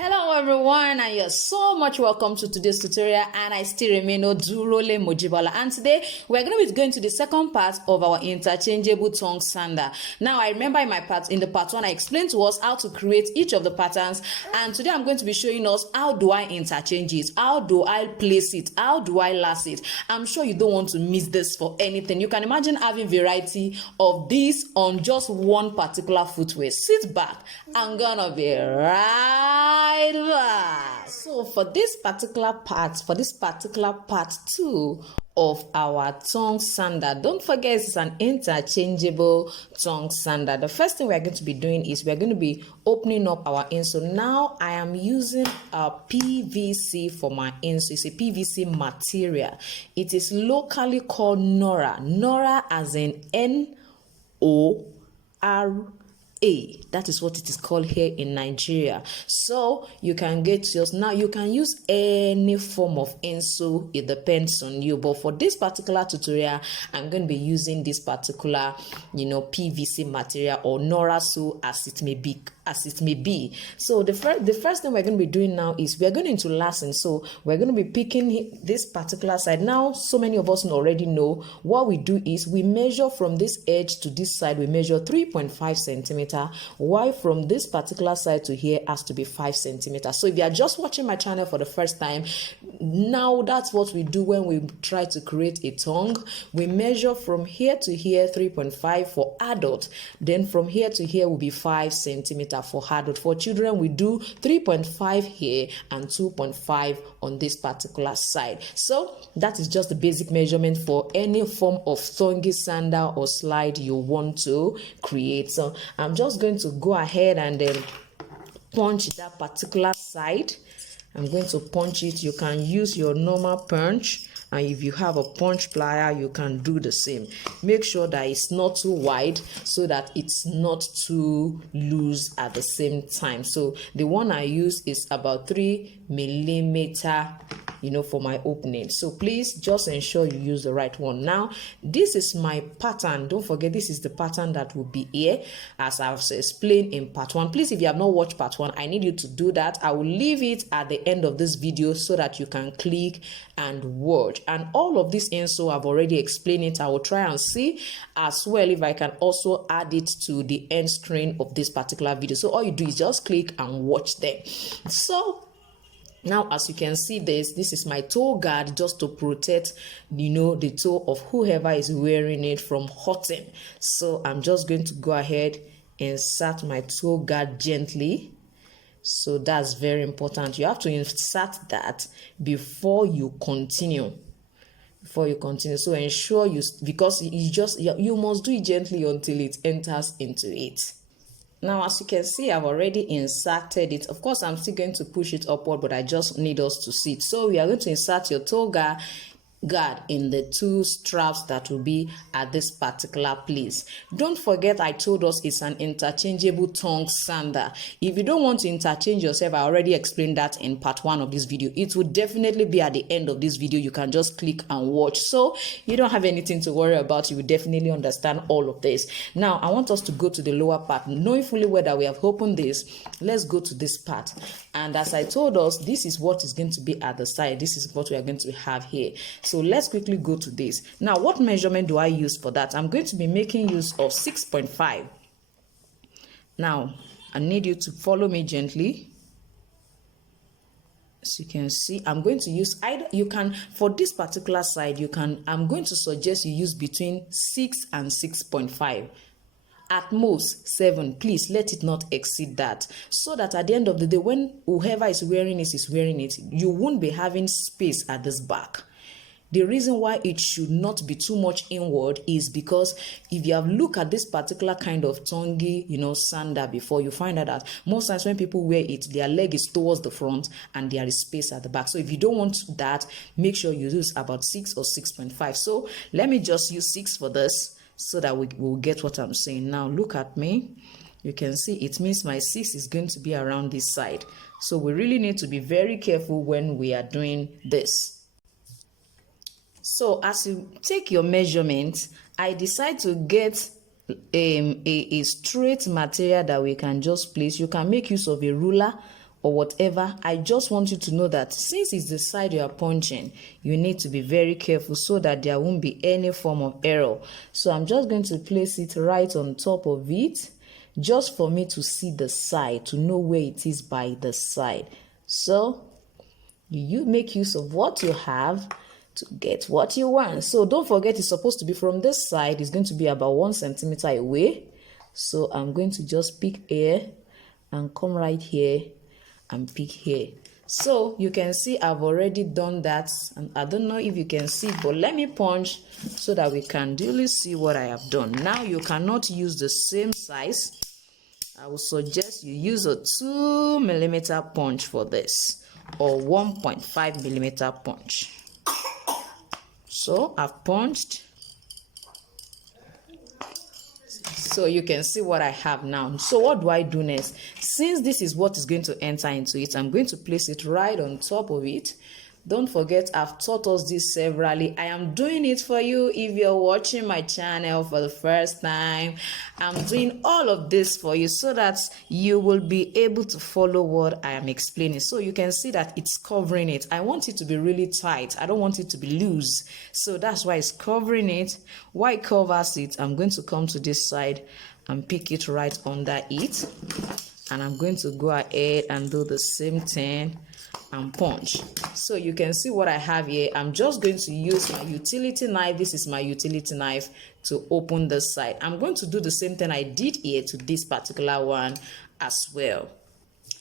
Hello everyone, and you're so much welcome to today's tutorial, and I still remain Odurole Mojibola, and today we're going to be going to the second part of our interchangeable tongue sandal. Now I remember in the part one I explained to us how to create each of the patterns, and today I'm going to be showing us how do I interchange it, how do I place it, how do I lace it. I'm sure you don't want to miss this for anything. You can imagine having variety of this on just one particular footwear. Sit back, I'm gonna be right. So for this particular part 2 of our tongue sandal, don't forget it's an interchangeable tongue sandal. The first thing we're going to be doing is we're going to be opening up our insole. Now I am using a PVC for my insole. It's a PVC material. It is locally called Nora. Nora as in Nora. That is what it is called here in Nigeria. So you can get yours. Now you can use any form of insole, it depends on you, but for this particular tutorial I'm going to be using this particular PVC material, or Nora sole as it may be. So the first thing we're going to be doing now is we're going into lacing. So we're going to be picking this particular side. Now so many of us already know what we do is we measure from this edge to this side, we measure 3.5 centimeters, while from this particular side to here has to be 5 centimeters. So if you are just watching my channel for the first time, now that's what we do when we try to create a tongue. We measure from here to here 3.5 for adult, then from here to here will be 5 centimeters for adult. For children we do 3.5 here and 2.5 on this particular side. So that is just the basic measurement for any form of tongue sandal or slide you want to create. So I'm just going to go ahead and then punch that particular side. I'm going to punch it. You can use your normal punch, and if you have a punch plier you can do the same. Make sure that it's not too wide so that it's not too loose at the same time. So the one I use is about 3 millimeters for my opening. So please just ensure you use the right one. Now this is my pattern. Don't forget, this is the pattern that will be here as I've explained in part 1. Please, if you have not watched part 1, I need you to do that. I will leave it at the end of this video so that you can click and watch. And all of this insole I've already explained it. I will try and see as well if I can also add it to the end screen of this particular video. So all you do is just click and watch them. So now, as you can see, this is my toe guard, just to protect, the toe of whoever is wearing it from hurting. So I'm just going to go ahead and insert my toe guard gently. So that's very important. You have to insert that before you continue. So ensure because you must do it gently until it enters into it. Now, as you can see, I've already inserted it. Of course, I'm still going to push it upward, but I just need us to see it. So we are going to insert your toe guard in the 2 straps that will be at this particular place. Don't forget, I told us it's an interchangeable tongue sandal. If you don't want to interchange yourself, I already explained that in part 1 of this video. It will definitely be at the end of this video. You can just click and watch, so you don't have anything to worry about. You will definitely understand all of this. Now I want us to go to the lower part. Knowing fully well that we have opened this, let's go to this part. And as I told us, this is what is going to be at the side. This is what we are going to have here. So let's quickly go to this. Now, what measurement do I use for that? I'm going to be making use of 6.5. Now, I need you to follow me gently. As you can see, I'm going to use for this particular side, I'm going to suggest you use between 6 and 6.5. At most 7. Please let it not exceed that, so that at the end of the day, when whoever is wearing it, you won't be having space at this back. The reason why it should not be too much inward is because if you have looked at this particular kind of tongue, sandal before, you find out that most times when people wear it, their leg is towards the front and there is space at the back. So if you don't want that, make sure you use about 6 or 6.5. So let me just use 6 for this, so that we will get what I'm saying. Now look at me. You can see it means my 6 is going to be around this side. So we really need to be very careful when we are doing this. So as you take your measurement, I decide to get a straight material that we can just place. You can make use of a ruler or whatever. I just want you to know that since it's the side you are punching, you need to be very careful so that there won't be any form of error. So I'm just going to place it right on top of it, just for me to see the side, to know where it is by the side. So you make use of what you have to get what you want. So don't forget, it's supposed to be from this side. It's going to be about 1 centimeter away. So I'm going to just pick here and come right here and pick here. So you can see I've already done that, and I don't know if you can see, but let me punch so that we can really see what I have done. Now you cannot use the same size. I would suggest you use a 2 millimeter punch for this, or 1.5 millimeter punch. So I've punched. So you can see what I have now. So what do I do next? Since this is what is going to enter into it, I'm going to place it right on top of it. Don't forget, I've taught us this severally. I am doing it for you if you're watching my channel for the first time. I'm doing all of this for you so that you will be able to follow what I am explaining. So you can see that it's covering it. I want it to be really tight. I don't want it to be loose. So that's why it's covering it. Why it covers it, I'm going to come to this side and pick it right under it. And I'm going to go ahead and do the same thing and punch. So you can see what I have here. I'm just going to use my utility knife. This is my utility knife to open this side. I'm going to do the same thing I did here to this particular one as well.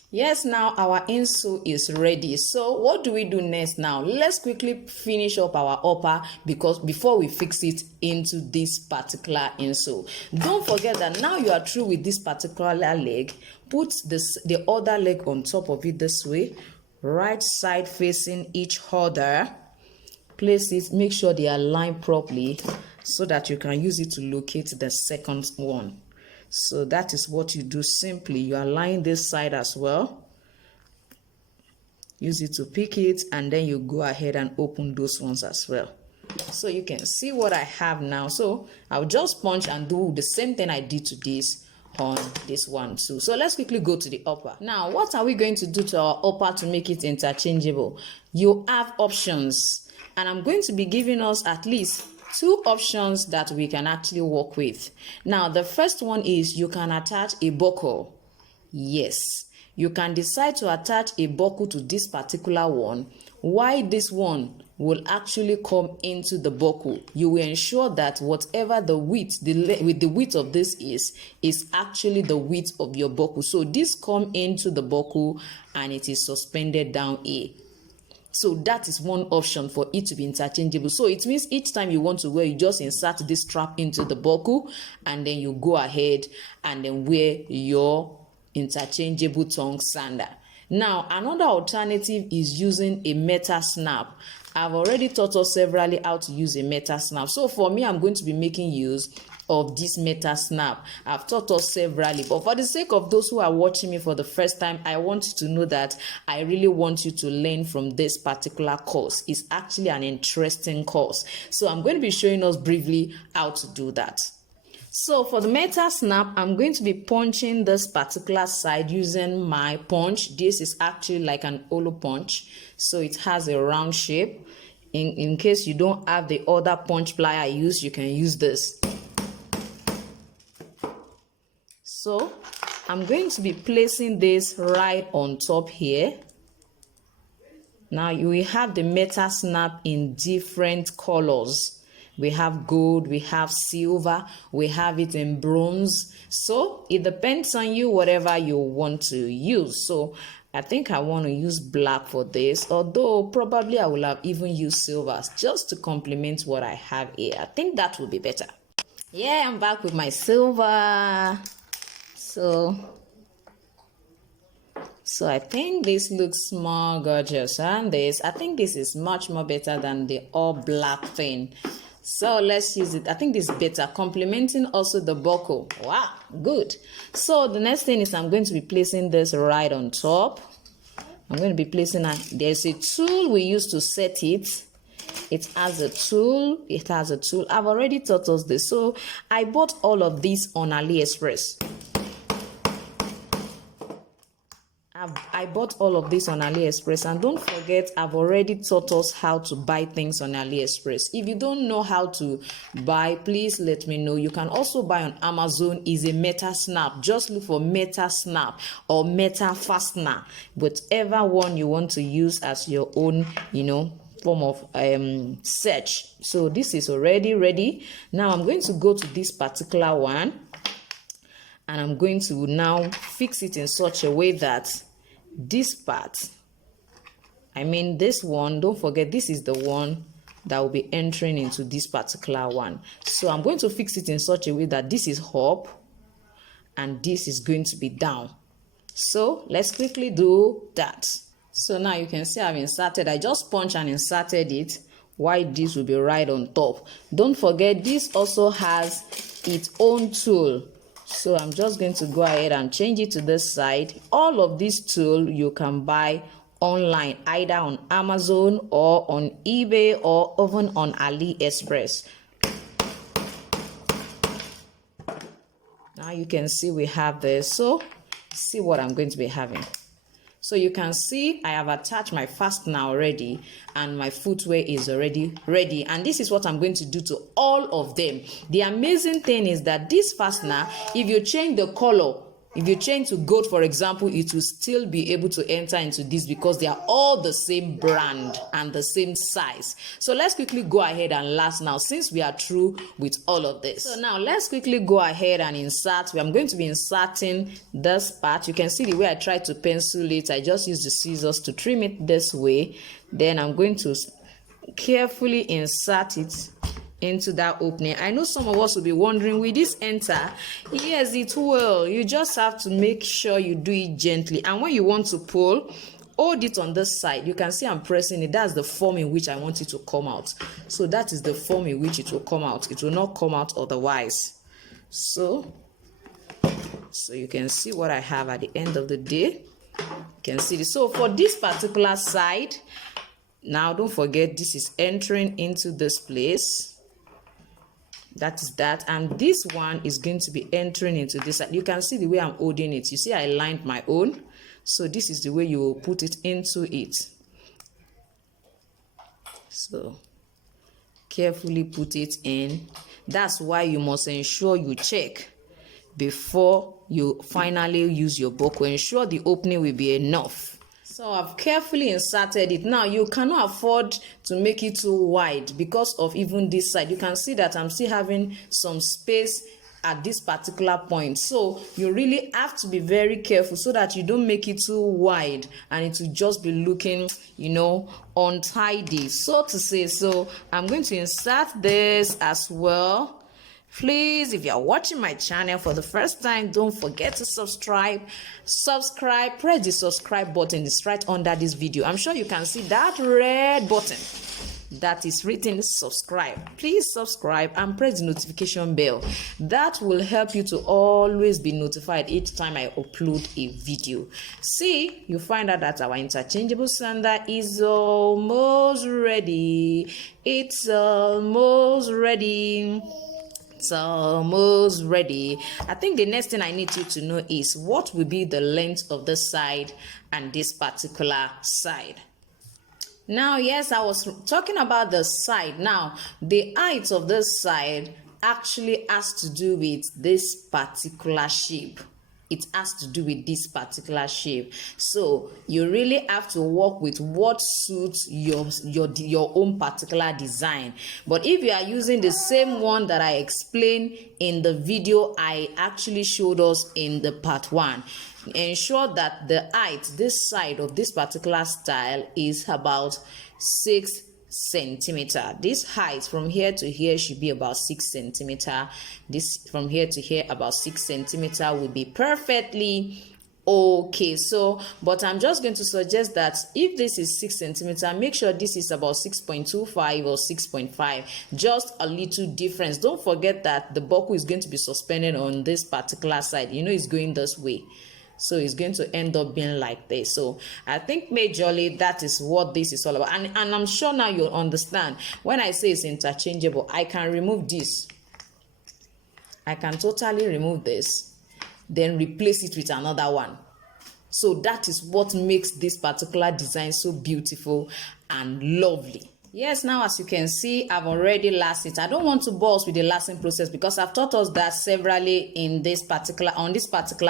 Yes, now our insole is ready. So what do we do next now? Let's quickly finish up our upper, because before we fix it into this particular insole. Don't forget that now you are through with this particular leg. Put the other leg on top of it this way, right side facing each other. Place it, make sure they are aligned properly so that you can use it to locate the second one. So that is what you do. Simply you align this side as well, use it to pick it, and then you go ahead and open those ones as well. So you can see what I have now. So I'll just punch and do the same thing I did to this on this one too. So let's quickly go to the upper. Now what are we going to do to our upper to make it interchangeable? You have options, and I'm going to be giving us at least 2 options that we can actually work with. Now the first one is you can attach a buckle. Yes, you can decide to attach a buckle to this particular one. Why this one will actually come into the buckle? You will ensure that whatever the width, the width of this is actually the width of your buckle. So this come into the buckle and it is suspended down here. So that is one option for it to be interchangeable. So it means each time you want to wear, you just insert this strap into the buckle and then you go ahead and then wear your interchangeable thong sandal. Now another alternative is using a metal snap. I've already taught us severally how to use a metal snap. So for me, I'm going to be making use of this metal snap. I've taught us severally, but for the sake of those who are watching me for the first time, I want you to know that I really want you to learn from this particular course. It's actually an interesting course. So I'm going to be showing us briefly how to do that. So for the metal snap, I'm going to be punching this particular side using my punch. This is actually like an hollow punch, so it has a round shape. In case you don't have the other punch plier I use, you can use this. So I'm going to be placing this right on top here. Now you will have the metal snap in different colors. We have gold, we have silver, we have it in bronze. So it depends on you, whatever you want to use. So I think I want to use black for this, although probably I will have even used silver just to complement what I have here. I think that will be better. Yeah, I'm back with my silver. So I think this looks more gorgeous, and I think this is much more better than the all black thing. So let's use it. I think this is better, complementing also the buckle. Wow, good. So the next thing is I'm going to be placing this right on top. I'm going to be placing there's a tool we use to set it. It has a tool. I've already taught us this. So I bought all of these on AliExpress. I bought all of this on AliExpress, and don't forget, I've already taught us how to buy things on AliExpress. If you don't know how to buy, please let me know. You can also buy on Amazon. Is a Meta Snap. Just look for Meta Snap or Meta Fastener, whatever one you want to use as your own, form of search. So this is already ready. Now I'm going to go to this particular one, and I'm going to now fix it in such a way that this part, this one, don't forget, this is the one that will be entering into this particular one. So I'm going to fix it in such a way that this is up and this is going to be down. So let's quickly do that. So now you can see I've inserted, I just punched and inserted it, while this will be right on top. Don't forget, this also has its own tool. So I'm just going to go ahead and change it to this side. All of these tools you can buy online, either on Amazon or on eBay or even on AliExpress. Now you can see we have this. So see what I'm going to be having. So you can see I have attached my fastener already, and my footwear is already ready. And this is what I'm going to do to all of them. The amazing thing is that this fastener, if you change the color, if you change to gold, for example, it will still be able to enter into this because they are all the same brand and the same size. So let's quickly go ahead and last now, since we are through with all of this. So now let's quickly go ahead and insert. I'm going to be inserting this part. You can see the way I tried to pencil it. I just used the scissors to trim it this way. Then I'm going to carefully insert it into that opening. I know some of us will be wondering, will this enter? Yes, it will. You just have to make sure you do it gently, and when you want to pull, hold it on this side. You can see I'm pressing it. That's the form in which I want it to come out. So that is the form in which it will come out. It will not come out otherwise. So you can see what I have at the end of the day. You can see this. So for this particular side, now don't forget, this is entering into this place. That is that, and this one is going to be entering into this side. You can see the way I'm holding it. You see I lined my own, so this is the way you will put it into it. So carefully put it in. That's why you must ensure you check before you finally use your buckle. Ensure the opening will be enough. So I've carefully inserted it. Now you cannot afford to make it too wide because of even this side. You can see that I'm still having some space at this particular point. So you really have to be very careful so that you don't make it too wide and it will just be looking, untidy, so to say. So I'm going to insert this as well. Please, if you are watching my channel for the first time, don't forget to subscribe. Press the subscribe button. It's right under this video. I'm sure you can see that red button that is written subscribe. Please subscribe and press the notification bell. That will help you to always be notified each time I upload a video. See, you find out that our interchangeable sandal is almost ready. It's almost ready. It's almost ready. I think the next thing I need you to know is what will be the length of this side and this particular side. Now, yes, I was talking about the side. Now, the height of this side actually has to do with this particular shape. It has to do with this particular shape. So you really have to work with what suits your own particular design. But if you are using the same one that I explained in the video I actually showed us in the part 1, ensure that the height, this side of this particular style, is about 6 centimeter. This height from here to here should be about 6 centimeter. This from here to here about 6 centimeter will be perfectly okay. So but I'm just going to suggest that if this is 6 centimeter, make sure this is about 6.25 or 6.5, just a little difference. Don't forget that the buckle is going to be suspended on this particular side. It's going this way, so it's going to end up being like this. So I think majorly that is what this is all about. And I'm sure now you'll understand. When I say it's interchangeable, I can remove this. I can totally remove this, then replace it with another one. So that is what makes this particular design so beautiful and lovely. Yes, now as you can see, I've already laced it. I don't want to boss with the lacing process because I've taught us that severally in this particular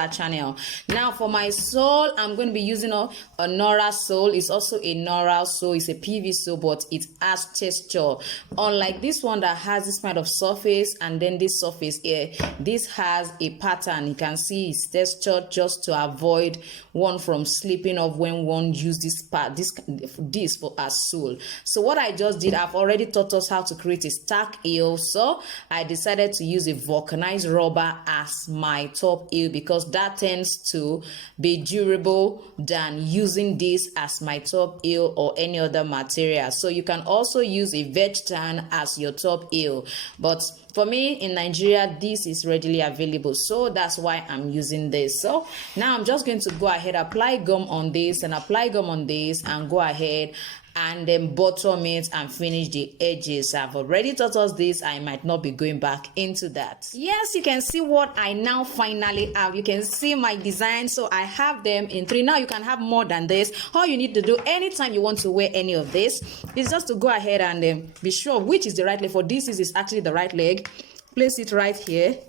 channel. Now for my sole, I'm going to be using a Nora sole. It's also a Nora sole. It's a PV sole, but it has texture. Unlike this one that has this kind of surface and then this surface here, this has a pattern. You can see it's textured just to avoid one from slipping off when one use this part, this for as sole. So what I just did, I've already taught us how to create a stack heel, so I decided to use a vulcanized rubber as my top heel because that tends to be durable than using this as my top heel or any other material. So you can also use a veg tan as your top heel, but for me in Nigeria this is readily available, so that's why I'm using this. So now I'm just going to go ahead, apply gum on this and apply gum on this and go ahead and then bottom it and finish the edges. I've already taught us this. I might not be going back into that. Yes, you can see what I now finally have. You can see my design. So I have them in 3. Now you can have more than this. All you need to do anytime you want to wear any of this is just to go ahead and be sure which is the right leg. For this is actually the right leg. Place it right here.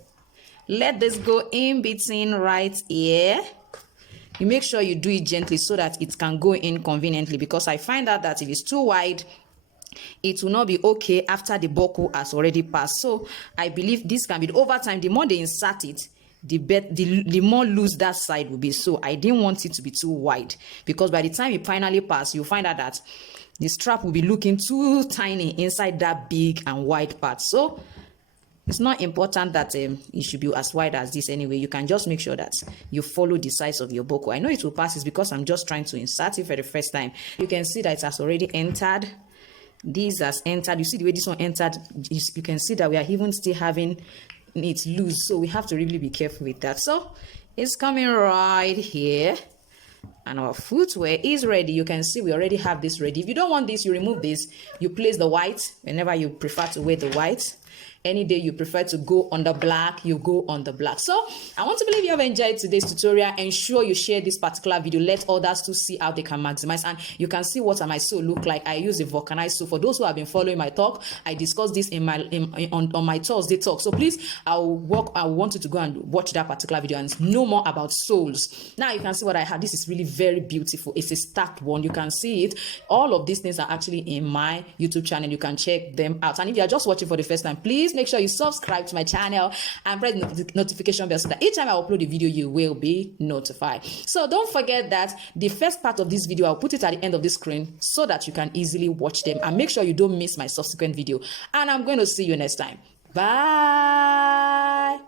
Let this go in between right here. You make sure you do it gently so that it can go in conveniently, because I find out that if it's too wide, it will not be okay after the buckle has already passed. So I believe this can be, over time, the more they insert it, the more loose that side will be. So I didn't want it to be too wide, because by the time it finally passes, you'll find out that the strap will be looking too tiny inside that big and wide part. So it's not important that it should be as wide as this anyway. You can just make sure that you follow the size of your buckle. I know it will pass, it's because I'm just trying to insert it for the first time. You can see that it has already entered. This has entered. You see the way this one entered. You can see that we are even still having it loose. So we have to really be careful with that. So it's coming right here. And our footwear is ready. You can see we already have this ready. If you don't want this, you remove this. You place the white whenever you prefer to wear the white. Any day you prefer to go on the black, you go on the black. So I want to believe you have enjoyed today's tutorial. Ensure you share this particular video. Let others to see how they can maximize. And you can see what my sole look like. I use a vulcanized sole. For those who have been following my talk, I discussed this on my Thursday talk. So please, I want you to go and watch that particular video and know more about soles. Now you can see what I have. This is really very beautiful. It's a stacked one. You can see it. All of these things are actually in my YouTube channel. You can check them out. And if you are just watching for the first time, please make sure you subscribe to my channel and press the notification bell so that each time I upload a video, you will be notified. So don't forget that the first part of this video, I'll put it at the end of the screen so that you can easily watch them, and make sure you don't miss my subsequent video. And I'm going to see you next time. Bye.